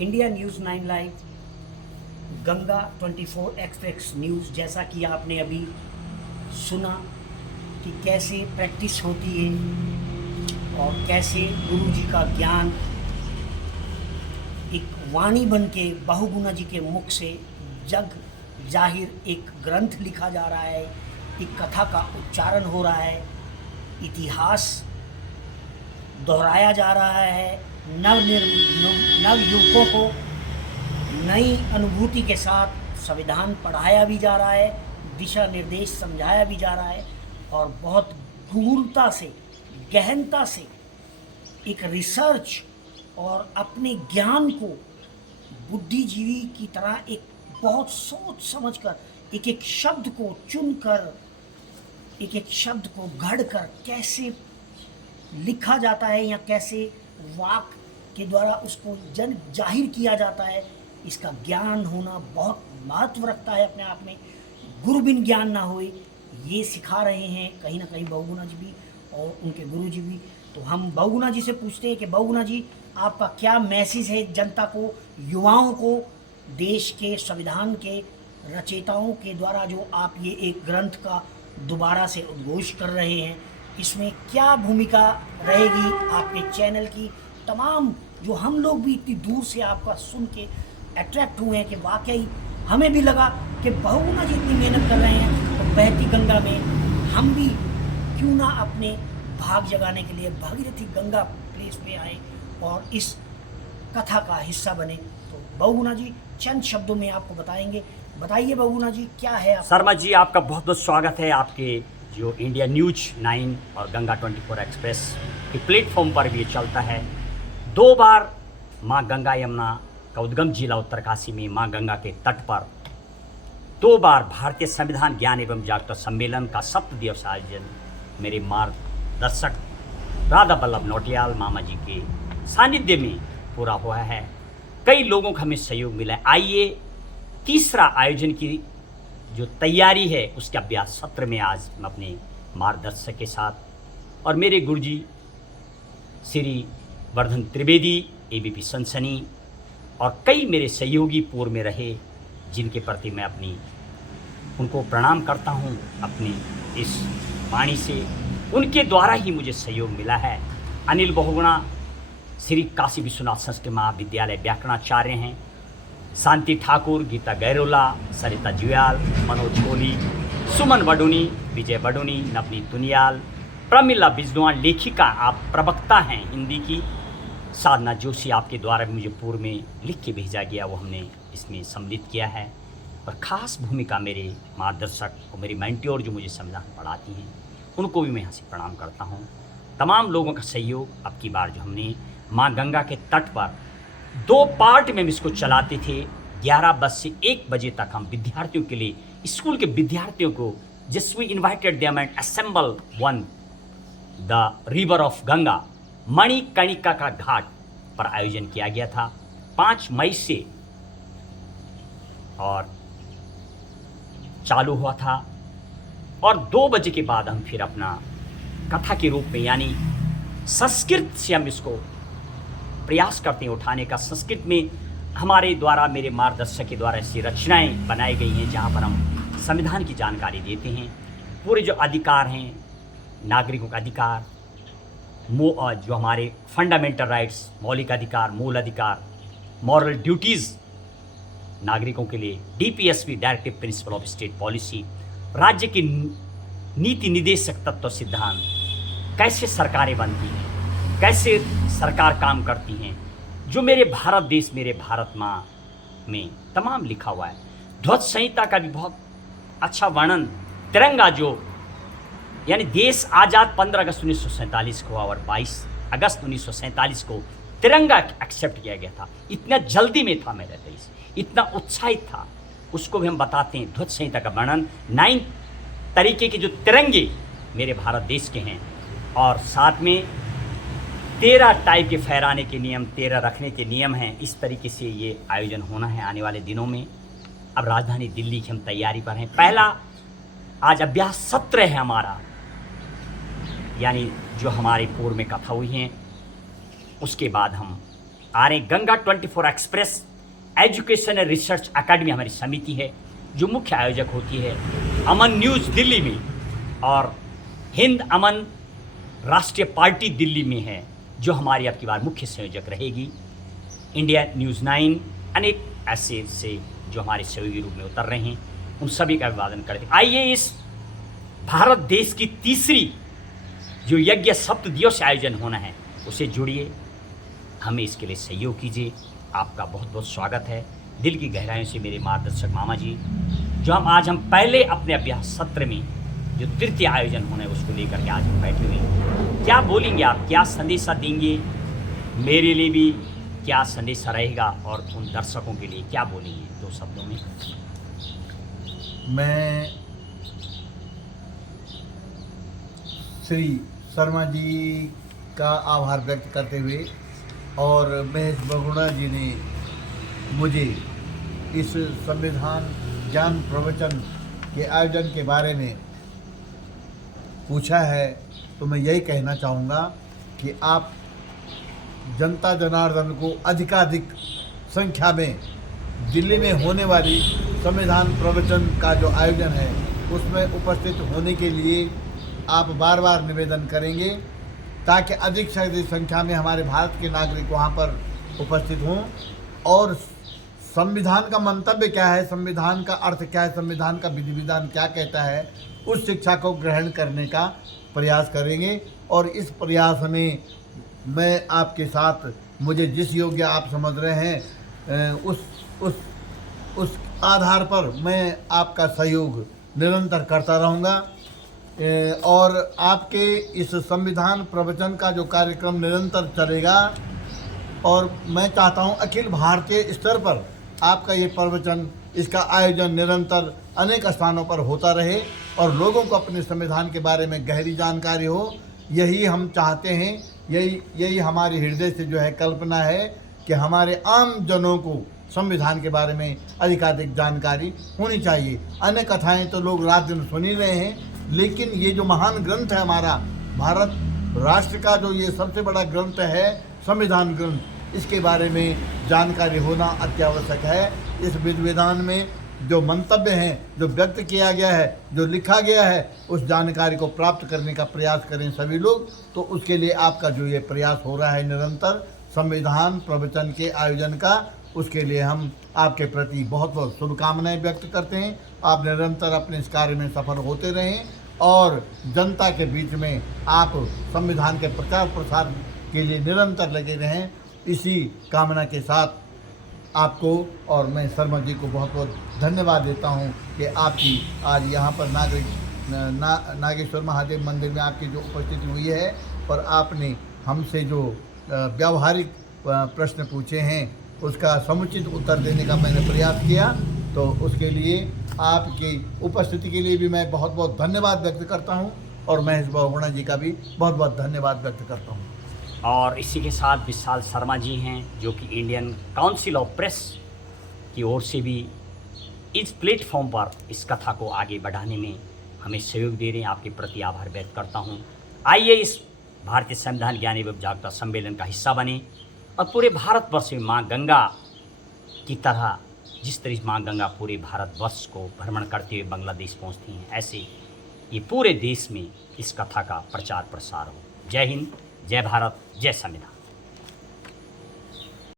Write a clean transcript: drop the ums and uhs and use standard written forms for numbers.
India news 9 live, Ganga 24 express news. जैसा कि आपने अभी सुना कि कैसे प्रैक्टिस होती है और कैसे गुरु जी का ज्ञान एक वाणी बन के बहुगुणा जी के मुख से जग जाहिर एक ग्रंथ लिखा जा रहा है, एक कथा का उच्चारण हो रहा है, इतिहास दोहराया जा रहा है, नव युवकों को नई अनुभूति के साथ संविधान पढ़ाया भी जा रहा है, दिशा निर्देश समझाया भी जा रहा है और बहुत गूढ़ता से, गहनता से एक रिसर्च और अपने ज्ञान को बुद्धिजीवी की तरह एक बहुत सोच समझकर एक एक शब्द को चुनकर, एक एक शब्द को गढ़कर कैसे लिखा जाता है या कैसे वाक के द्वारा उसको जन जाहिर किया जाता है, इसका ज्ञान होना बहुत महत्व रखता है अपने आप में। गुरु बिन ज्ञान ना होए, ये सिखा रहे हैं कहीं ना कहीं बहुगुणा जी भी और उनके गुरु जी भी। तो हम बहुगुणा जी से पूछते हैं कि बहुगुणा जी, आपका क्या मैसेज है जनता को, युवाओं को, देश के संविधान के रचयिताओं के द्वारा जो आप ये एक ग्रंथ का दोबारा से उद्घोष कर रहे हैं, इसमें क्या भूमिका रहेगी आपके चैनल की? तमाम जो हम लोग भी इतनी दूर से आपका सुन के अट्रैक्ट हुए हैं कि वाकई हमें भी लगा कि बहुगुणा जी इतनी मेहनत कर रहे हैं तो बहती गंगा में हम भी क्यों ना अपने भाग जगाने के लिए भागीरथी गंगा प्लेस पे आए और इस कथा का हिस्सा बने। तो बहुगुणा जी चंद शब्दों में आपको बताएंगे। बताइए बहुगुणा जी, क्या है आप? शर्मा जी, आपका बहुत बहुत स्वागत है आपके जो इंडिया न्यूज 9 और गंगा 24 एक्सप्रेस के प्लेटफॉर्म पर भी चलता है। 2 बार माँ गंगा यमुना का उद्गम जिला उत्तरकाशी में माँ गंगा के तट पर 2 बार भारतीय संविधान ज्ञान एवं जागरूकता सम्मेलन का 7 दिवसीय आयोजन मेरे मार्गदर्शक राधा बल्लभ नौटियाल मामा जी के सानिध्य में पूरा हुआ है। कई लोगों का हमें सहयोग मिला है। आइए तीसरा आयोजन की जो तैयारी है उसके अभ्यास सत्र में आज मैं अपने मार्गदर्शक के साथ और मेरे गुरुजी श्री वर्धन त्रिवेदी एबीपी सनसनी और कई मेरे सहयोगी पूर्व में रहे, जिनके प्रति मैं उनको प्रणाम करता हूं अपनी इस वाणी से। उनके द्वारा ही मुझे सहयोग मिला है। अनिल बहुगुणा श्री काशी विश्वनाथ संस्कृत महाविद्यालय व्याकरणाचार्य हैं, शांति ठाकुर, गीता गैरोला, सरिता जुयाल, मनोज कोहली, सुमन बडूनी, विजय बडूनी, नवनीत दुनियाल, प्रमिला बिजनवाल, लेखिका आप प्रवक्ता हैं हिंदी की, साधना जोशी आपके द्वारा भी मुझे पूर्व में लिख के भेजा गया, वो हमने इसमें सम्मिलित किया है। और ख़ास भूमिका मेरे मार्गदर्शक और मेरी मेंटोर जो मुझे संविधान पढ़ाती हैं, उनको भी मैं यहाँ से प्रणाम करता हूँ। तमाम लोगों का सहयोग। अब की बार जो हमने माँ गंगा के तट पर 2 पार्ट में हम इसको चलाते थे, 11 बजे से 1 बजे तक हम विद्यार्थियों के लिए, स्कूल के विद्यार्थियों को, just we invited them and assemble on the river of Ganga, Manikarnika का घाट पर आयोजन किया गया था 5 मई से और चालू हुआ था। और 2 बजे के बाद हम फिर अपना कथा के रूप में, यानी संस्कृत से हम इसको प्रयास करते हैं उठाने का। संस्कृत में हमारे द्वारा, मेरे मार्गदर्शक के द्वारा ऐसी रचनाएं बनाई गई हैं जहां पर हम संविधान की जानकारी देते हैं। पूरे जो अधिकार हैं, नागरिकों का अधिकार, जो हमारे फंडामेंटल राइट्स, मौलिक अधिकार, मूल अधिकार, मॉरल ड्यूटीज़ नागरिकों के लिए, DPSP directive principle of state policy, राज्य की नीति निर्देशक तत्व सिद्धांत, कैसे सरकारें बनती हैं, कैसे सरकार काम करती हैं, जो मेरे भारत देश, मेरे भारत माँ में तमाम लिखा हुआ है। ध्वज संहिता का भी बहुत अच्छा वर्णन, तिरंगा जो, यानी देश आज़ाद 15 अगस्त 1947 को हुआ और 22 अगस्त 1947 को तिरंगा एक्सेप्ट किया गया था। इतना जल्दी में था मेरा देश, इतना उत्साहित था, उसको भी हम बताते हैं। ध्वज संहिता का वर्णन, 9 तरीके के जो तिरंगे मेरे भारत देश के हैं और साथ में 13 टाइप के फहराने के नियम, 13 रखने के नियम हैं। इस तरीके से ये आयोजन होना है आने वाले दिनों में। अब राजधानी दिल्ली की हम तैयारी पर हैं। पहला आज अभ्यास सत्र है हमारा, यानी जो हमारे पूर्व में कथा हुई हैं उसके बाद हम रहे Ganga 24 express education and research academy हमारी समिति है जो मुख्य आयोजक होती है, अमन न्यूज़ दिल्ली में और हिंद अमन राष्ट्रीय पार्टी दिल्ली में है जो हमारी अब की बार मुख्य संयोजक रहेगी। इंडिया न्यूज़ 9 अनेक ऐसे से जो हमारे सहयोगी रूप में उतर रहे हैं उन सभी का अभिवादन करते हैं। आइए इस भारत देश की तीसरी जो यज्ञ सप्तदिवसीय आयोजन होना है उसे जुड़िए, हमें इसके लिए सहयोग कीजिए। आपका बहुत बहुत स्वागत है दिल की गहराइयों से मेरे मार्गदर्शक मामा जी, जो हम पहले अपने अभ्यास सत्र में जो तृतीय आयोजन होना है उसको लेकर के आज हम बैठे हुए हैं। क्या बोलेंगे आप, क्या संदेशा देंगे मेरे लिए भी, क्या संदेशा रहेगा और उन दर्शकों के लिए क्या बोलेंगे 2 शब्दों में? मैं श्री शर्मा जी का आभार व्यक्त करते हुए और महेश बहुगुणा जी ने मुझे इस संविधान ज्ञान प्रवचन के आयोजन के बारे में पूछा है, तो मैं यही कहना चाहूँगा कि आप जनता जनार्दन को अधिकाधिक संख्या में दिल्ली में होने वाली संविधान प्रवचन का जो आयोजन है उसमें उपस्थित होने के लिए आप बार बार निवेदन करेंगे ताकि अधिक से अधिक संख्या में हमारे भारत के नागरिक वहाँ पर उपस्थित हों और संविधान का मंतव्य क्या है, संविधान का अर्थ क्या है, संविधान का विधि विधान क्या कहता है, उस शिक्षा को ग्रहण करने का प्रयास करेंगे। और इस प्रयास में मैं आपके साथ, मुझे जिस योग्य आप समझ रहे हैं उस आधार पर मैं आपका सहयोग निरंतर करता रहूँगा। और आपके इस संविधान प्रवचन का जो कार्यक्रम निरंतर चलेगा और मैं चाहता हूं अखिल भारतीय स्तर पर आपका ये प्रवचन, इसका आयोजन निरंतर अनेक स्थानों पर होता रहे और लोगों को अपने संविधान के बारे में गहरी जानकारी हो। यही हम चाहते हैं, यही हमारे हृदय से जो है कल्पना है कि हमारे आम जनों को संविधान के बारे में अधिकाधिक जानकारी होनी चाहिए। अन्य कथाएं तो लोग रात दिन सुन ही रहे हैं, लेकिन ये जो महान ग्रंथ है हमारा भारत राष्ट्र का, जो ये सबसे बड़ा ग्रंथ है संविधान ग्रंथ, इसके बारे में जानकारी होना अत्यावश्यक है। इस विधि विधान में जो मंतव्य हैं, जो व्यक्त किया गया है, जो लिखा गया है, उस जानकारी को प्राप्त करने का प्रयास करें सभी लोग। तो उसके लिए आपका जो ये प्रयास हो रहा है निरंतर संविधान प्रवचन के आयोजन का, उसके लिए हम आपके प्रति बहुत बहुत शुभकामनाएं व्यक्त करते हैं। आप निरंतर अपने इस कार्य में सफल होते रहें और जनता के बीच में आप संविधान के प्रचार प्रसार के लिए निरंतर लगे रहें। इसी कामना के साथ आपको और मैं शर्मा जी को बहुत बहुत धन्यवाद देता हूं कि आपकी आज यहाँ पर नागेश्वर महादेव मंदिर में आपकी जो उपस्थिति हुई है और आपने हमसे जो व्यावहारिक प्रश्न पूछे हैं उसका समुचित उत्तर देने का मैंने प्रयास किया, तो उसके लिए आपकी उपस्थिति के लिए भी मैं बहुत बहुत धन्यवाद व्यक्त करता हूं और महेश बहुगुणा जी का भी बहुत बहुत धन्यवाद व्यक्त करता हूं। और इसी के साथ विशाल शर्मा जी हैं जो कि इंडियन काउंसिल ऑफ प्रेस की ओर से भी इस प्लेटफॉर्म पर इस कथा को आगे बढ़ाने में हमें सहयोग दे रहे हैं। आपके प्रति आभार व्यक्त करता हूं। आइए इस भारतीय संविधान ज्ञान एवं जागरूकता सम्मेलन का हिस्सा बने और पूरे भारतवर्ष में माँ गंगा की तरह, जिस तरह माँ गंगा पूरे भारतवर्ष को भ्रमण करते हुए बांग्लादेश पहुँचती हैं, ऐसे ये पूरे देश में इस कथा का प्रचार प्रसार हो। जय हिंद, जय भारत, जय संविधान।